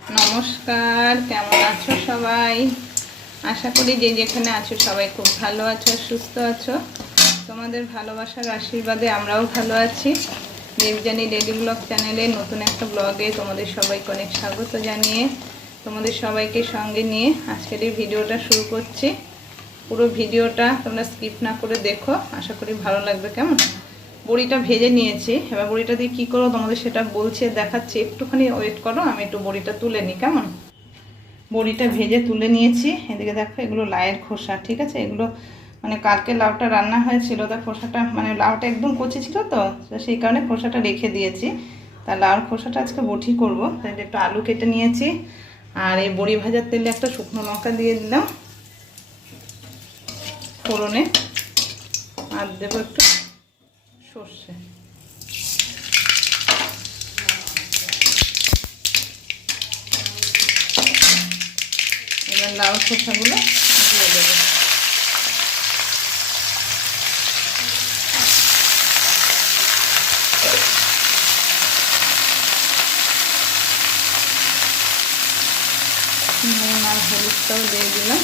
নমস্কার, কেমন আছো সবাই? আশা করি যে যেখানে আছো সবাই খুব ভালো আছো, সুস্থ আছো। তোমাদের ভালোবাসার আশীর্বাদে আমরাও ভালো আছি। দেবযানী ডেইলি ব্লগ চ্যানেলে নতুন একটা ব্লগে তোমাদের সবাইকে অনেক স্বাগত জানিয়ে তোমাদের সবাইকে সঙ্গে নিয়ে আজকের এই ভিডিওটা শুরু করছি। পুরো ভিডিওটা তোমরা স্কিপ না করে দেখো, আশা করি ভালো লাগবে। কেমন? বড়িটা ভেজে নিয়েছি, এবার বড়িটা দিয়ে কী করো তোমাদের সেটা বলছি, দেখাচ্ছি। একটুখানি ওয়েট করো, আমি একটু বড়িটা তুলে নিই। কেমন? বড়িটা ভেজে তুলে নিয়েছি। এদিকে দেখো, এগুলো লাউয়ের খোসা, ঠিক আছে? এগুলো মানে কালকে লাউটা রান্না হয়েছিল, তা খোসাটা মানে লাউটা একদম কচি ছিল, তো সেই কারণে খোসাটা রেখে দিয়েছি। তা লাউর খোসাটা আজকে বটি করবো, তাই একটু আলু কেটে নিয়েছি। আর এই বড়ি ভাজার তেলে একটা শুকনো লঙ্কা দিয়ে দিলাম ফোড়নে, আর দেবো একটু সর্ষে। এবার লাউ খোসাগুলো দিয়ে দেবো। নুন আর হলুদটাও দিয়ে দিলাম।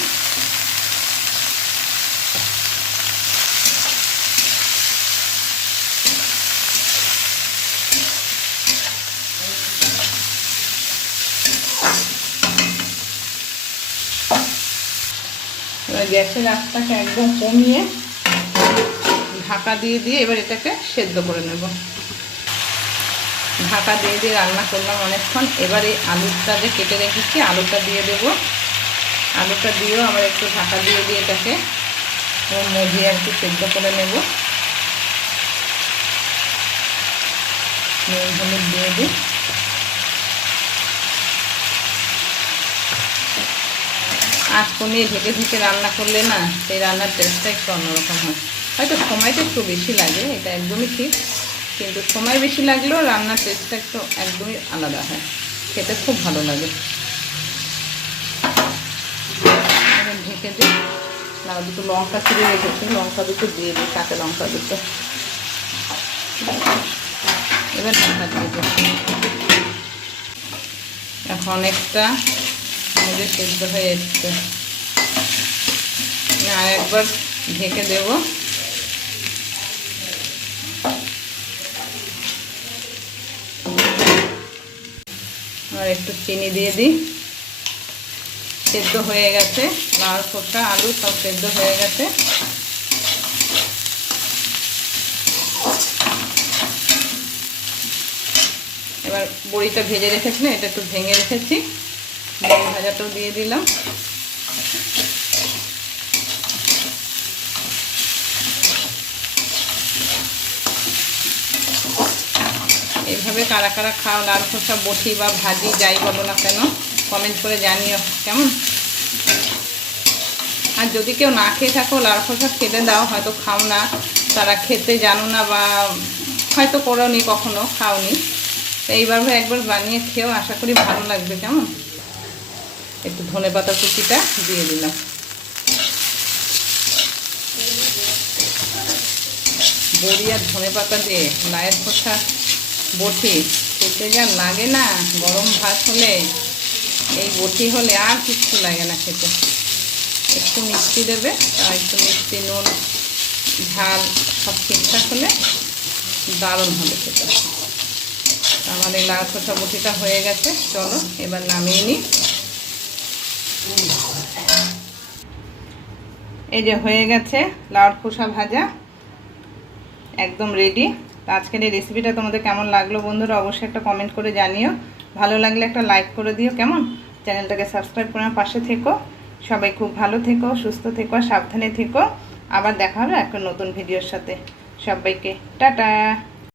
এবার গ্যাসের আঁচটাকে একদম কমিয়ে ঢাকা দিয়ে দিয়ে এবার এটাকে সেদ্ধ করে নেব। ঢাকা দিয়ে দিয়ে রান্না করলাম অনেকক্ষণ। এবার এই আলুটা যে কেটে রেখেছি আলুটা দিয়ে দেব। আলুটা দিয়েও আবার একটু ঢাকা দিয়ে দিয়ে এটাকে মজিয়ে একটু সেদ্ধ করে নেব। নুন হলুদ দিয়ে দিই। আঁচ কমিয়ে ঢেকে ঢেকে রান্না করলে না সেই রান্নার টেস্টটা একটু অন্যরকম হয়। হয়তো সময়টা একটু বেশি লাগে, এটা একদমই ঠিক, কিন্তু সময় বেশি লাগলেও রান্নার টেস্টটা একটু একদমই আলাদা হয়, খেতে খুব ভালো লাগে। ঢেকে দিই। লাউ দুটো লঙ্কা ছিঁড়ে রেখেছি, লঙ্কা দুটো দিয়ে দিই, কাঁচা লঙ্কা দুটো। এবার ঢাকা দিয়ে দিই। এখন অনেকটা আমাদের সেদ্ধ হয়ে এসছে, আর একবার ঢেকে দেব। আর একটু চিনি দিয়ে দিই। সেদ্ধ হয়ে গেছে, লাউ খোসা আলু সব সেদ্ধ হয়ে গেছে। এবার বড়িটা ভেজে রেখেছি না, এটা একটু ভেঙে রেখেছি, বড়ি ভাজাটাও দিয়ে দিলাম। এইভাবে কারা কারা খাও লাউ খোসা বটি বা ভাজি যাই বলো না কেন, কমেন্ট করে জানিও। কেমন? আর যদি কেউ না খেয়ে থাকো লাউ খোসা খেতে দাও, হয়তো খাও না, তারা খেতে জানো না, বা হয়তো করোনি, কখনো খাওনি, তো এইভাবে একবার বানিয়ে খেয়েও, আশা করি ভালো লাগবে। কেমন? একটু ধনেপাতা কুচিটা দিয়ে দিলাম। বড়ি আর ধনেপাতা দিয়ে লাউয়ের খোসা বটি খেতে যা লাগে না, গরম ভাত হলে, এই বটি হলে আর কিচ্ছু লাগে না খেতে। একটু মিষ্টি দেবে, আর একটু মিষ্টি, নুন, ঝাল সব ঠিকঠাক হলে দারুণ হবে খেতে। আমার এই লাউ খোসা বটিটা হয়ে গেছে, চলো এবার নামিয়ে নিই। এই যে হয়ে গেছে লাউর খোসা ভাজা, একদম রেডি। আজকের এই রেসিপিটা তোমাদের কেমন লাগলো বন্ধুরা, অবশ্যই একটা কমেন্ট করে জানিও। ভালো লাগলে একটা লাইক করে দিও। কেমন? চ্যানেলটাকে সাবস্ক্রাইব করে আমার পাশে থেকো। সবাই খুব ভালো থেকো, সুস্থ থেকো, সাবধানে থেকো। আবার দেখা হবে একটা নতুন ভিডিওর সাথে। সবাইকে টাটা।